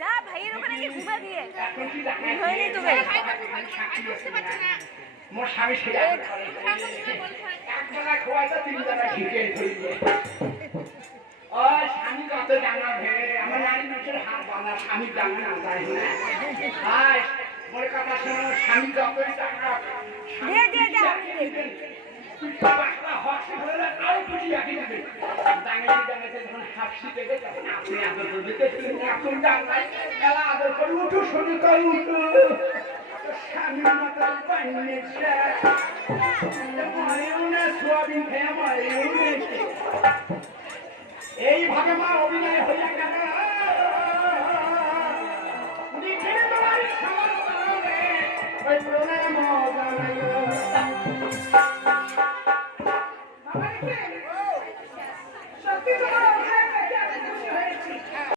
যা ভাইয়ের ওখানে গিয়ে ঘুমা দিয়ে হয়নি তো ভাই মোর স্বামী সেটা এক জায়গায় খোয়াইতে 3 জায়গায় ঠিকই ধরিয়ে ও স্বামী কত জানা হে আমার নারী মানুষের হাত বাঁধা স্বামী জানা না যায় না ভাই মোর কথা শোনো স্বামী যতই টাকা দিয়ে দিয়ে দাও বাবা হসি হলে আর কিছু একই যাবে দাঙ্গাতে যখন হাসি দেবে তখন আপনি আদর করতে এখন জানলাই এলা আদর করে উঠো শুরু করে উঠো স্বামী মাতা পাইনেছে মরেও না সোয়াবিন খেয়ে মরেও এইভাবে মা অভিনয় হইয়া গেল লিখিলে তোমার সবার করবে ওই প্রণয় মজা সত্যি